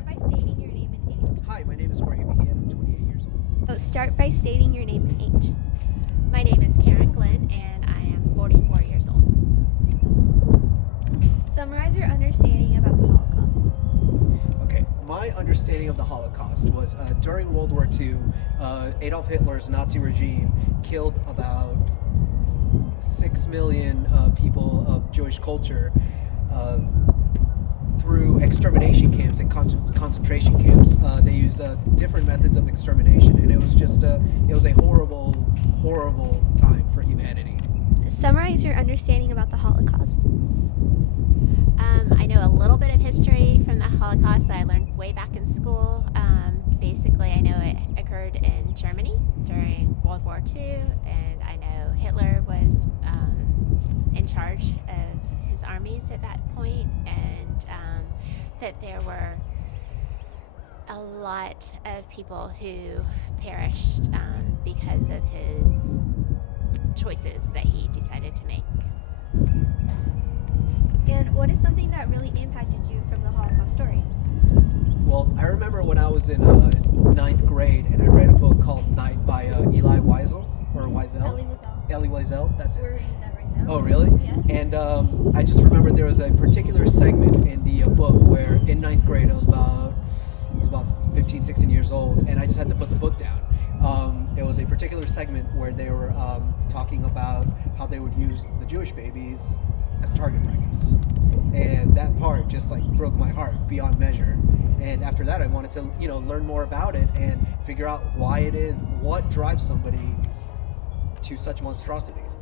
Start by stating your name and age. Hi, my name is Jorge Mejia and I'm 28 years old. Oh, start by stating your name and age. My name is Karen Glenn, and I am 44 years old. Summarize your understanding about the Holocaust. Okay, my understanding of the Holocaust was during World War II, Adolf Hitler's Nazi regime killed about 6 million people of Jewish culture through extermination camps and concentration camps. They used different methods of extermination, and it was just it was a horrible, horrible time for humanity. Summarize your understanding about the Holocaust. I know a little bit of history from the Holocaust that I learned way back in school. Basically, I know it occurred in Germany during World War II, and I know Hitler was in charge of his armies at that point, and that there were a lot of people who perished because of his choices that he decided to make. And what is something that really impacted you from the Holocaust story? Well, I remember when I was in ninth grade and I read a book called Night by Elie Wiesel, or Wiesel. Elie Wiesel, that's it. We're reading that right now. Oh, really? Yeah. And I just remember there was a particular segment in the book where in ninth grade I was about 15, 16 years old, and I just had to put the book down. It was a particular segment where they were talking about how they would use the Jewish babies as target practice, and that part just like broke my heart beyond measure. And after that, I wanted to learn more about it and figure out why it is, what drives somebody to such monstrosities.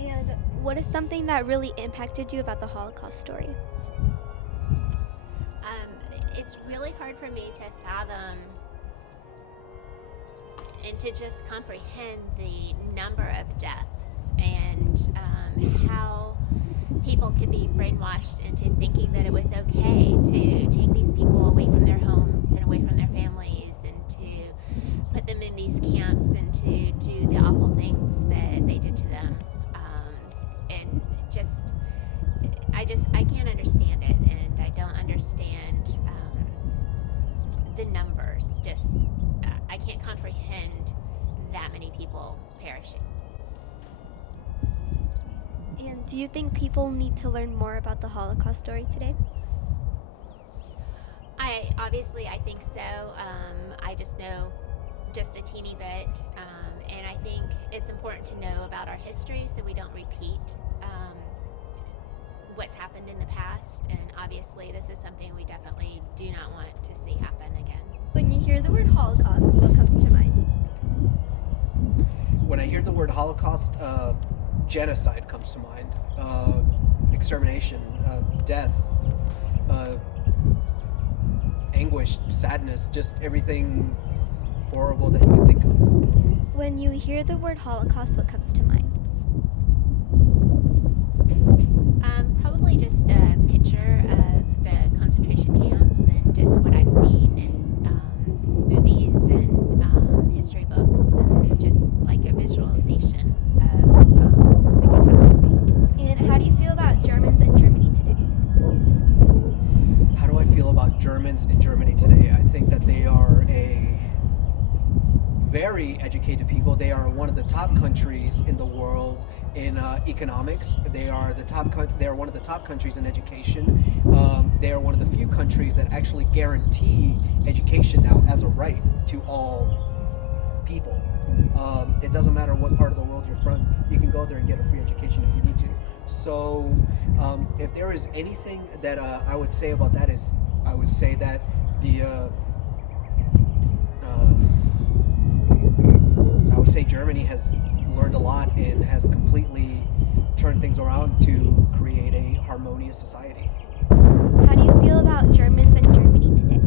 And what is something that really impacted you about the Holocaust story? It's really hard for me to fathom and to just comprehend the number of deaths and how people could be brainwashed into thinking that it was okay to take these people away from their homes and away from their families and to put them in these camps and to do the awful things that they did to them. And I can't understand it, and I don't understand the numbers. I can't comprehend that many people perishing. And do you think people need to learn more about the Holocaust story today? I think so. I just know just a teeny bit, and I think it's important to know about our history so we don't repeat what's happened in the past. And obviously, this is something we definitely do not want to see happen again. When you hear the word Holocaust, what comes to mind? When I hear the word Holocaust, genocide comes to mind. Extermination, death, anguish, sadness, just everything horrible that you can think of. When you hear the word Holocaust, what comes to mind? Probably just a picture of the concentration camps and just what I've seen in movies and history books, and just like a visualization of the catastrophe. And how do you feel about Germans in Germany today? How do I feel about Germans in Germany today? I think that they are a very educated people. They are one of the top countries in the world in economics. They are one of the top countries in education. They are one of the few countries that actually guarantee education now as a right to all people. It doesn't matter what part of the world you're from, you can go there and get a free education if you need to. So if there is anything that I would say about that, is I would say that I would say Germany has learned a lot and has completely turned things around to create a harmonious society. How do you feel about Germans in Germany today?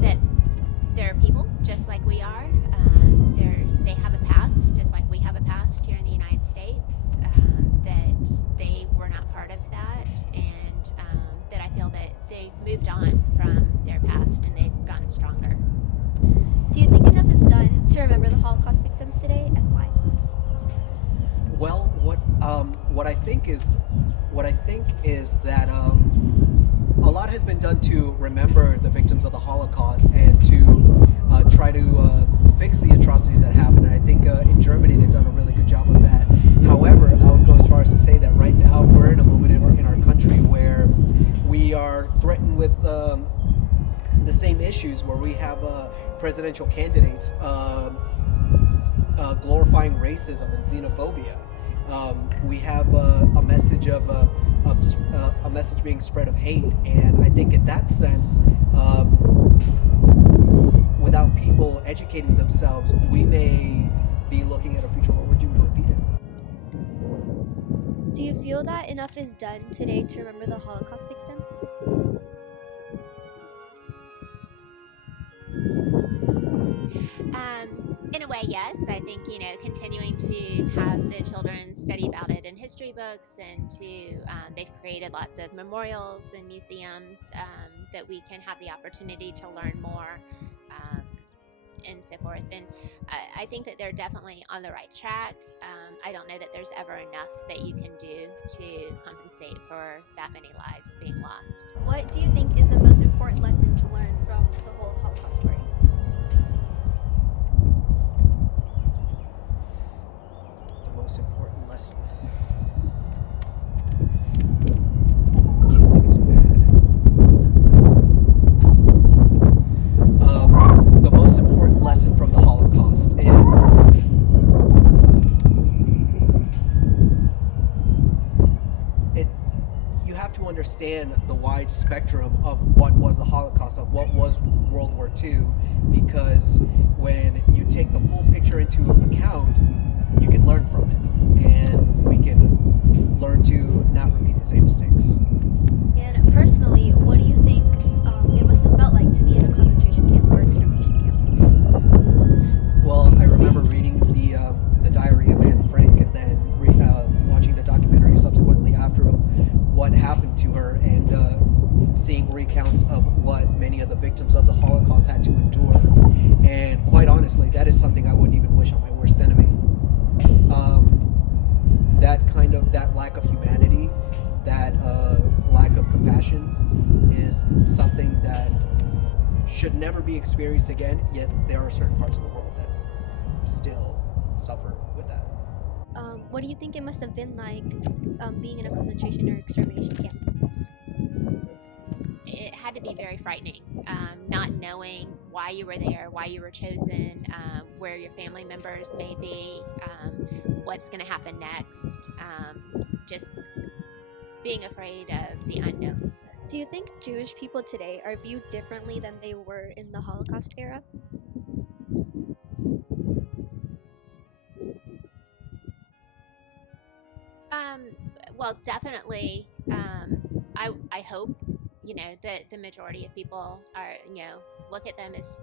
That they're people just like we are. They have a past just like we have a past here in the United States. That they were not part of that, and that I feel that they've moved on from their past and they've gotten stronger. Do you think enough is done to remember the Holocaust victims today, and why? Well, what I think is what I think is that a lot has been done to remember the victims of the Holocaust and to try to fix the atrocities that happened. And I think in Germany they've done a really good job of that. However, I would go as far as to say that right now we're in a moment in our country where we are threatened with the same issues, where we have presidential candidates glorifying racism and xenophobia. We have a message of a message being spread of hate, and I think in that sense, without people educating themselves, we may be looking at a future where we're doomed to repeat it. Do you feel that enough is done today to remember the Holocaust victims? In a way, yes. I think, continuing to have the children study about it in history books and they've created lots of memorials and museums that we can have the opportunity to learn more and so forth. And I think that they're definitely on the right track. I don't know that there's ever enough that you can do to compensate for that many lives being lost. What do you think is the most important lesson to learn from the whole Holocaust story? Most important lesson. Killing is bad. The most important lesson from the Holocaust is you have to understand the wide spectrum of what was the Holocaust, of what was World War II, because when you take the full picture into account, you can learn from it, and we can learn to not repeat the same mistakes. And personally, what do you think it must have felt like to be in a concentration camp or extermination camp? Well, I remember reading the diary of Anne Frank, and then watching the documentary subsequently after of what happened to her, and seeing recounts of what many of the victims of the Holocaust had to endure. And quite honestly, that is something I wouldn't even wish on my worst enemy. That lack of humanity, that lack of compassion is something that should never be experienced again, yet there are certain parts of the world that still suffer with that. What do you think it must have been like being in a concentration or extermination camp? It had to be very frightening, not knowing why you were there, why you were chosen, where your family members may be, what's going to happen next, just being afraid of the unknown. Do you think Jewish people today are viewed differently than they were in the Holocaust era? Well, definitely. I hope, that the majority of people are, look at them as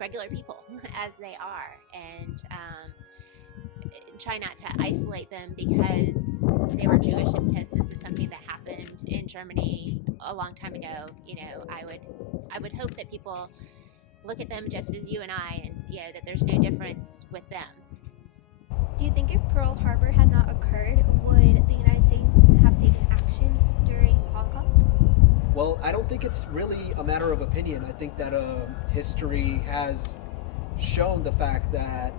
regular people as they are, and try not to isolate them because they were Jewish and because this is something that happened in Germany a long time ago. I would hope that people look at them just as you and I, and that there's no difference with them. Do you think if Pearl Harbor had not occurred, would the United States have taken action during the Holocaust? Well, I don't think it's really a matter of opinion. I think that history has shown the fact that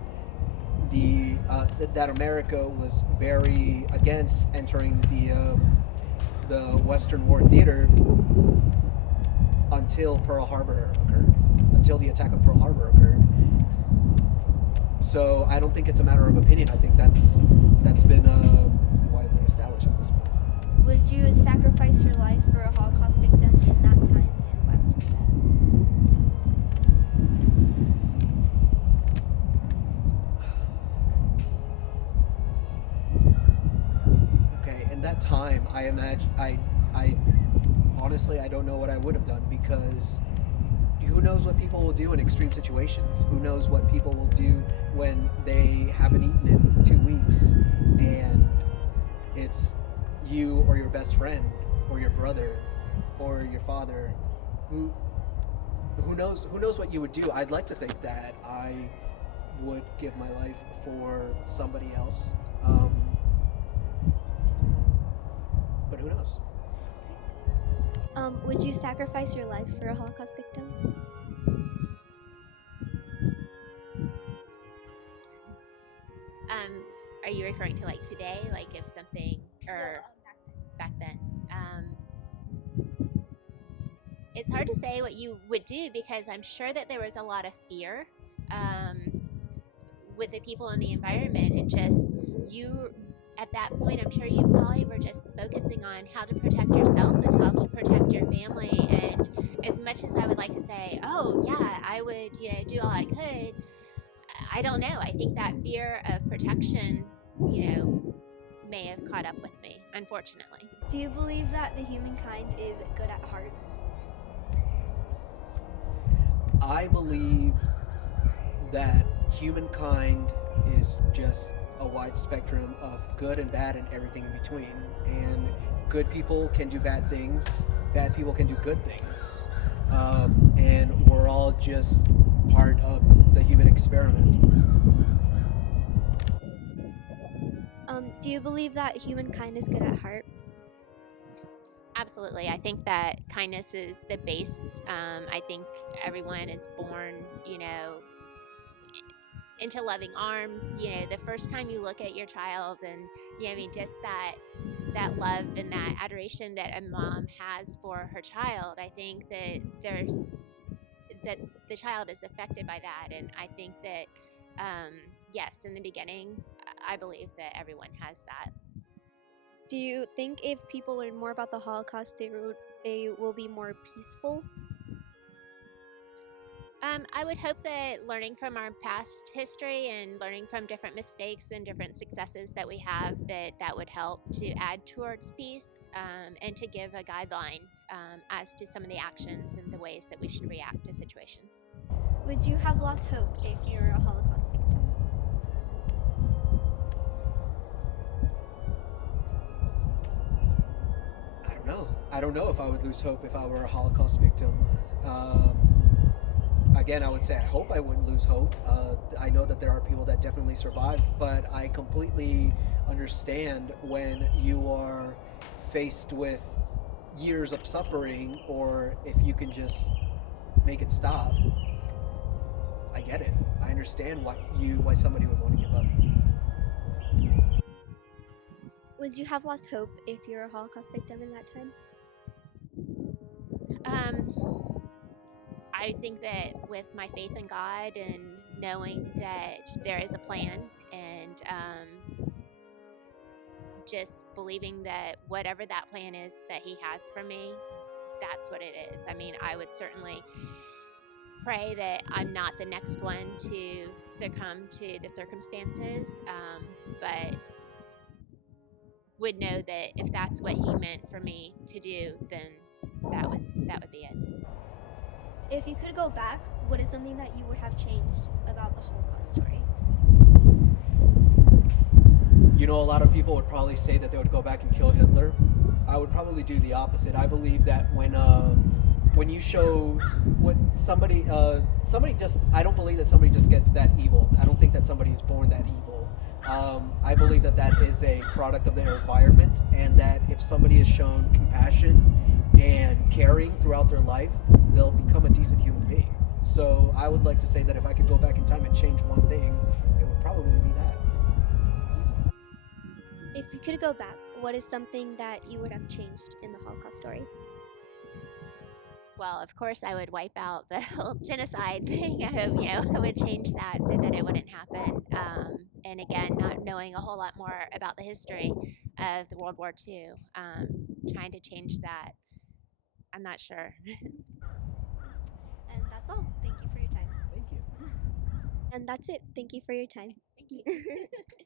that America was very against entering the Western War theater until Pearl Harbor occurred, until the attack of Pearl Harbor occurred. So I don't think it's a matter of opinion. I think that's been widely established at this point. Would you sacrifice your life for a Holocaust victim in that time, and why would you do that? Okay, in that time, I imagine I honestly I don't know what I would have done, because who knows what people will do in extreme situations? Who knows what people will do when they haven't eaten in 2 weeks and it's you or your best friend or your brother or your father? Who knows what you would do? I'd like to think that I would give my life for somebody else, but who knows? Would you sacrifice your life for a Holocaust victim? Um, are you referring to like today, like if something or back then? It's hard to say what you would do because I'm sure that there was a lot of fear with the people in the environment, and just you at that point, I'm sure you probably were just focusing on how to protect yourself and how to protect your family. And as much as I would like to say, oh yeah, I would, do all I could, I don't know. I think that fear of protection, may have caught up with me, unfortunately. Do you believe that the humankind is good at heart? I believe that humankind is just a wide spectrum of good and bad and everything in between. And good people can do bad things, bad people can do good things. And we're all just part of the human experiment. Do you believe that humankind is good at heart? Absolutely. I think that kindness is the base. I think everyone is born, into loving arms. The first time you look at your child, and I mean, just that love and that adoration that a mom has for her child, I think that the child is affected by that. And I think that yes, in the beginning, I believe that everyone has that. Do you think if people learn more about the Holocaust, they will be more peaceful? I would hope that learning from our past history and learning from different mistakes and different successes that we have, that would help to add towards peace, and to give a guideline as to some of the actions and the ways that we should react to situations. Would you have lost hope if you're a Holocaust victim? I don't know if I would lose hope if I were a Holocaust victim. Again, I would say I hope I wouldn't lose hope. I know that there are people that definitely survived, but I completely understand when you are faced with years of suffering, or if you can just make it stop. I get it. I understand why somebody would want to give up. Would you have lost hope if you're a Holocaust victim in that time? I think that with my faith in God and knowing that there is a plan, and just believing that whatever that plan is that He has for me, that's what it is. I mean, I would certainly pray that I'm not the next one to succumb to the circumstances, but would know that if that's what He meant for me to do, then that would be it. If you could go back, what is something that you would have changed about the Holocaust story? You know, a lot of people would probably say that they would go back and kill Hitler. I would probably do the opposite. I believe that when you show what somebody just, I don't believe that somebody just gets that evil. I don't think that somebody's born that evil. I believe that that is a product of their environment, and that if somebody is shown compassion and caring throughout their life, they'll become a decent human being. So I would like to say that if I could go back in time and change one thing, it would probably be that. If you could go back, what is something that you would have changed in the Holocaust story? Well, of course, I would wipe out the whole genocide thing. I would change that so that it wouldn't happen. And again, not knowing a whole lot more about the history of the World War II, trying to change that, I'm not sure. And that's all. Thank you for your time. Thank you. And that's it. Thank you for your time. Thank you.